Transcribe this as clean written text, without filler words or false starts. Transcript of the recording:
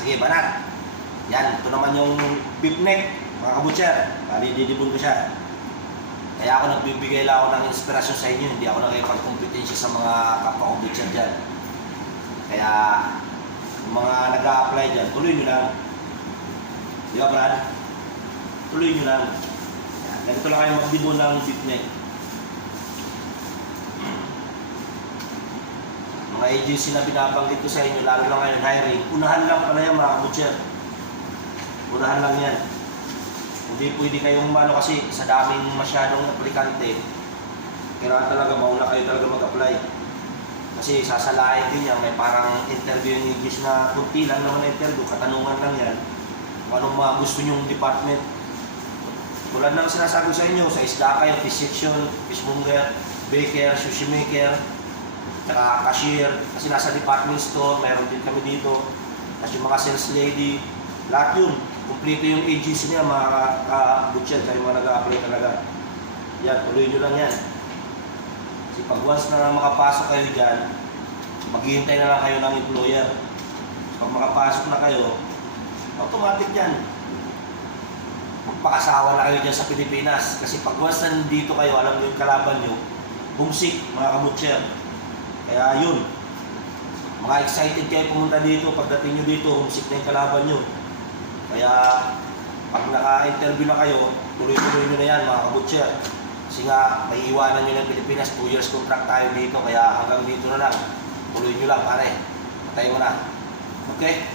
Sige, banat. Yan, ito naman yung beef neck, mga kabutcher. Bali, didibon ko siya. Kaya ako nagbibigay lang ako ng inspirasyon sa inyo. Hindi ako nakikipagkompetensya sa mga kapwa kabutcher dyan. Kaya, yung mga nag-a-apply dyan, tuloy nyo lang. Di ba, Brad? Tuloy nyo lang. Yan, ganito lang kayo magdibon ng beef neck. Mga agency na binabanggit ko sa inyo, lalo lang ngayon hiring, unahan lang pala yan mga kabutcher. Unahan lang yan. Hindi pwede kayong ano kasi sa daming masyadong aplikante, kailangan talaga mauna kayo talaga mag-apply. Kasi sasalain din yan, may parang interview yung agency na kunti lang naman na interview, katanungan lang yan kung anong mga gusto nyong department. Tulad ng sinasabi sa inyo, sa isda kayo, fish section, fishmonger, baker, sushi maker, tsaka cashier, kasi nasa department store, mayroon din kami dito. Kasi yung mga sales lady, lahat yun. Kumplito yung agency niya, mga butcher, kayo mga nag-a-apply talaga. Yan, tuloy nyo lang yan. Kasi pag once na makapasok kayo dyan, maghihintay na lang kayo ng employer. Pag makapasok na kayo, automatic yan. Magpakasawa na kayo dyan sa Pilipinas. Kasi pag once na nandito kayo, alam nyo yung kalaban nyo, homesick, mga kabutcher. Kaya yun, mga excited kayo pumunta dito, pagdating nyo dito, homesick na yung kalaban nyo. Kaya pag naka-interview na kayo, tuloy-tuloy nyo na yan mga kabutcher. Kasi nga, may iwanan nyo ng Pilipinas, 2 years contract tayo dito, kaya hanggang dito na lang. Tuloy nyo lang pare, patay mo na. Okay?